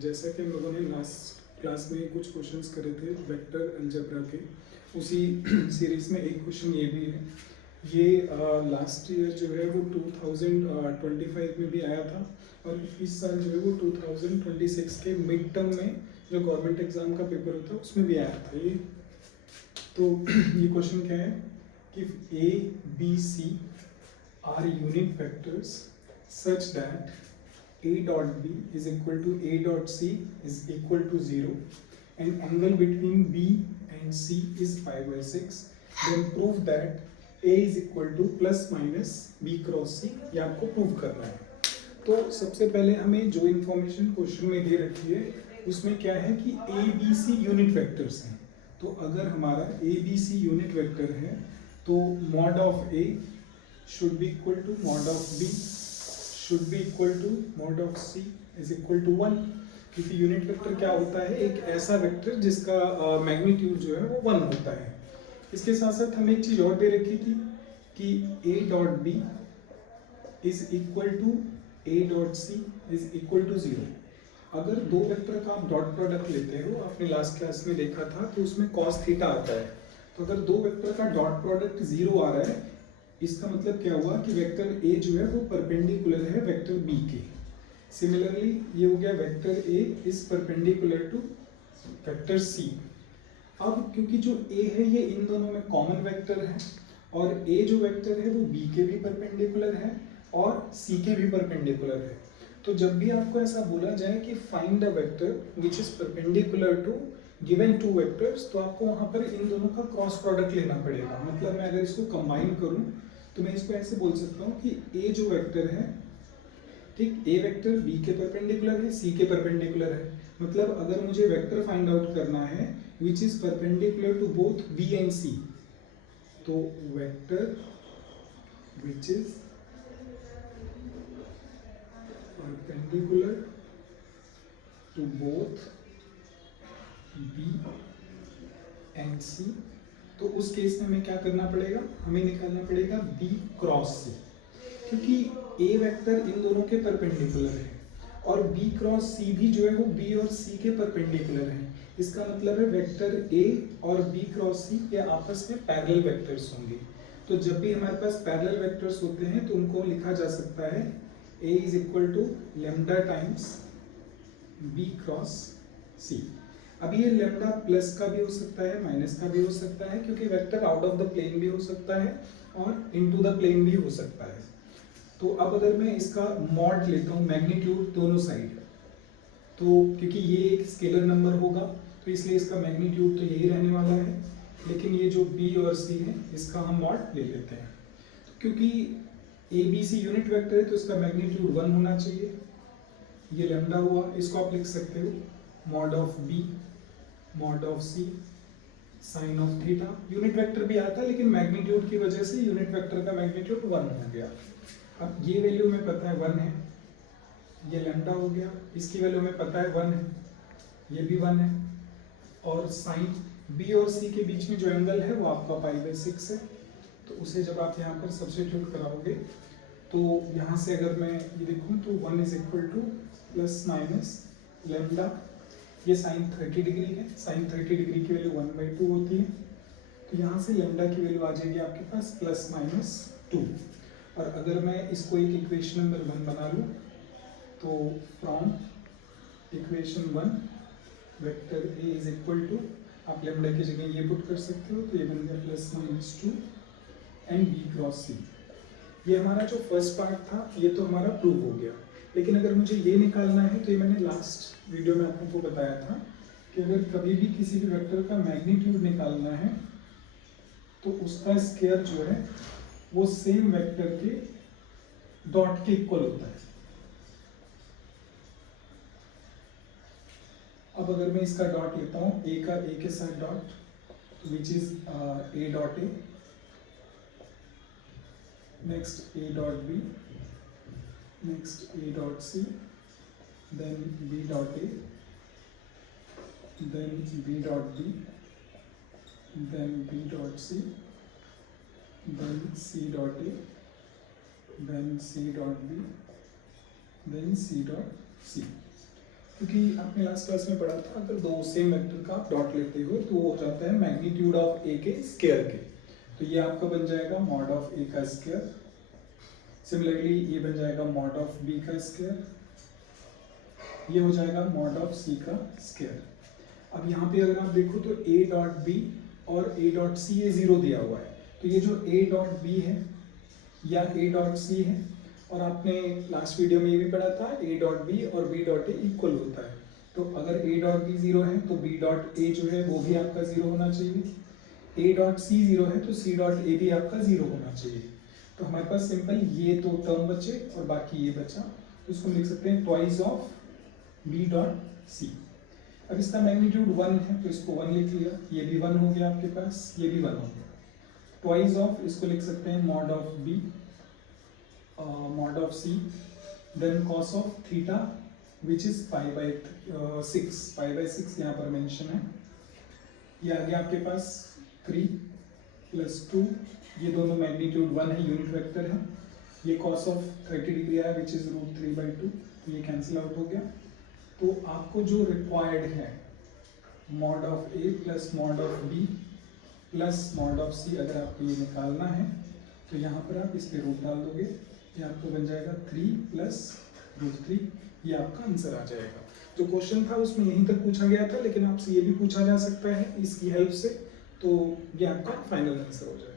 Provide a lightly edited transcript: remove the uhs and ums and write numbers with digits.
जैसा कि हम लोगों ने लास्ट क्लास में कुछ क्वेश्चंस करे थे वेक्टर अलजेब्रा के, उसी सीरीज में एक क्वेश्चन ये भी है। ये लास्ट ईयर जो है वो 2025 में भी आया था और इस साल जो है वो 2026 के मिड टर्म में जो गवर्नमेंट एग्जाम का पेपर होता है उसमें भी आया था ये। तो ये क्वेश्चन क्या है कि a b c are unit vectors such that a dot b is equal to a dot c is equal to 0 and angle between b and c is pi by 6, then prove that a is equal to plus minus b cross c। ये आपको prove करना है। तो सबसे पहले हमें जो information question में दे रखी है उसमें क्या है कि a b c unit vectors हैं। तो अगर हमारा a b c unit vector है तो mod of a should be equal to mod of b should be equal to mod of c is equal to 1, क्योंकि यूनिट वेक्टर क्या होता है, एक ऐसा वेक्टर जिसका मैग्नीट्यूड जो है वो 1 होता है। इसके साथ साथ हमें एक चीज और दे रखी थी कि a dot b is equal to a dot c is equal to 0। अगर दो वेक्टर का आप डॉट प्रोडक्ट लेते हो, आपने लास्ट क्लास में देखा था तो उसमें cos थीटा आता है। तो अगर दो वेक्टर का डॉट प्रोडक्ट 0 आ रहा है, इसका मतलब क्या हुआ कि वेक्टर a जो है वो परपेंडिकुलर है वेक्टर b के। सिमिलरली ये हो गया vector a is perpendicular to vector c। अब क्योंकि जो a है ये इन दोनों में कॉमन वेक्टर है और a जो वेक्टर है वो b के भी परपेंडिकुलर है और c के भी परपेंडिकुलर है। तो जब भी आपको ऐसा बोला जाए कि find the vector which is perpendicular to given two vectors, तो आपको वहां पर इन दोनों का क्रॉस प्रोडक्ट लेना पड़ेगा। मतलब मैं अगर इसको कंबाइन करूं तो मैं इसको ऐसे बोल सकता हूँ कि a जो वेक्टर है, ठीक, a वेक्टर b के परपेंडिकुलर है, c के परपेंडिकुलर है। मतलब अगर मुझे वेक्टर फाइंड आउट करना है which is perpendicular to both b and c, तो vector which is perpendicular to both b and c, तो उस केस में हमें क्या करना पड़ेगा, हमें निकालना पड़ेगा b क्रॉस c, क्योंकि a वेक्टर इन दोनों के परपेंडिकुलर है और b क्रॉस c भी जो है वो b और c के परपेंडिकुलर है। इसका मतलब है वेक्टर a और b क्रॉस c ये आपस में पैरेलल वेक्टर्स होंगे। तो जब भी हमारे पास पैरेलल वेक्टर्स होते हैं तो उनको लिखा जा सकता है a is equal to lambda times b cross c। अब ये लेमडा प्लस का भी हो सकता है, माइनस का भी हो सकता है, क्योंकि vector out of the plane भी हो सकता है और इनटू द प्लेन भी हो सकता है। तो अब अगर मैं इसका मॉड लेता हूँ, मैग्नीट्यूड दोनों साइड, तो क्योंकि ये एक स्केलर नंबर होगा तो इसलिए इसका मैग्नीट्यूड तो यही रहने वाला है, लेकिन ये जो b और c है इसका हम मॉड ले लेते हैं। तो क्योंकि a b c unit vector है तो इसका मैग्नीट्यूड 1 होना चाहिए। ये लेमडा हुआ, इसको आप लिख सकते हो mod of b mod of c sine of theta. Unit vector भी आता है लेकिन मैग्नीट्यूड की वजह से यूनिट वेक्टर का मैग्नीट्यूड 1 हो गया। अब ये वैल्यू में पता है 1 है, ये लैम्डा हो गया, इसकी वैल्यू में पता है 1 है, ये भी 1 है, और साइन b और c के बीच में जो एंगल है वो आपका पाई बाई 6 है। तो उसे जब आप यहाँ पर सब्स्टिट्यूट कराओगे तो यहाँ से अगर मैं ये देखूँ तो 1 is equal two plus minus lambda, ये साइन 30 डिग्री है, साइन 30 डिग्री की वैल्यू 1/2 होती है। तो यहाँ से लैम्डा की वैल्यू आ जाएगी आपके पास प्लस माइनस 2। और अगर मैं इसको एक इक्वेशन नंबर 1 बना लूँ तो from equation 1 vector a is equal to, आप लैम्डा की जगह ये पुट कर सकते हो, तो ये बन गया plus minus 2 and b cross c। ये हमारा जो फर्स्ट पार्ट था ये तो हमारा प्रूव हो गया। लेकिन अगर मुझे ये निकालना है तो ये मैंने लास्ट वीडियो में आपको बताया था कि अगर कभी भी किसी भी वेक्टर का मैग्नीट्यूड निकालना है तो उसका स्क्वायर जो है वो सेम वेक्टर के डॉट के इक्वल होता है। अब अगर मैं इसका डॉट लेता हूँ a का a के साथ dot which is a dot a, next a dot b, next a dot c, then b dot a, then b dot b, then b dot c, then c dot a, then c dot b, then c dot c। क्योंकि आपने last class में पढ़ा था अगर दो same vector का dot लेते हो तो वो हो जाता है मैग्नीट्यूड ऑफ ए के स्क्वायर के। तो ये आपका बन जाएगा मॉड ऑफ ए का स्क्वायर। सिमिलरली ये बन जाएगा मॉड ऑफ बी का स्क्वायर, ये हो जाएगा मॉड ऑफ सी का स्क्वायर। अब यहाँ पे अगर आप देखो तो a डॉट बी और a डॉट सी ये जीरो दिया हुआ है, तो ये जो a डॉट बी है या a डॉट सी है, और आपने लास्ट वीडियो में ये भी पढ़ा था a डॉट बी और b डॉट ए इक्वल होता है। तो अगर a डॉट बी जीरो है तो b डॉट ए जो है वो भी आपका जीरो होना चाहिए, a डॉट सी जीरो है तो c डॉट ए भी आपका जीरो होना चाहिए। तो हमारे पास सिंपल ये तो टर्म बचे और बाकी ये बचा, तो इसको लिख सकते हैं twice of b dot c. अब इसका मैग्नीट्यूड 1 है तो इसको 1 लिख लिया, ये भी 1 हो गया आपके पास, ये भी 1 हो गया। ट्वाइस ऑफ इसको लिख सकते हैं mod of b mod of c, then cos of theta which is pi by 6 यहाँ पर मेंशन है। ये आ गया आपके पास 3 + 2, ये दोनों मैग्नीट्यूड 1 है, यूनिट वेक्टर है। ये कॉस ऑफ 30 डिग्री आया विच इज √3/2, तो ये कैंसिल आउट हो गया। तो आपको जो रिक्वायर्ड है mod of A plus mod of B plus mod of C, अगर आपको ये निकालना है तो यहाँ पर आप इस पे रूट डाल दोगे, ये आपको बन जाएगा 3 + √3, ये आपका आंसर आ जाएगा। जो क्वेश्चन था उसमें यहीं तक पूछा गया था, लेकिन आपसे ये भी पूछा जा सकता है इसकी हेल्प से, तो ये आपका फाइनल आंसर हो जाएगा।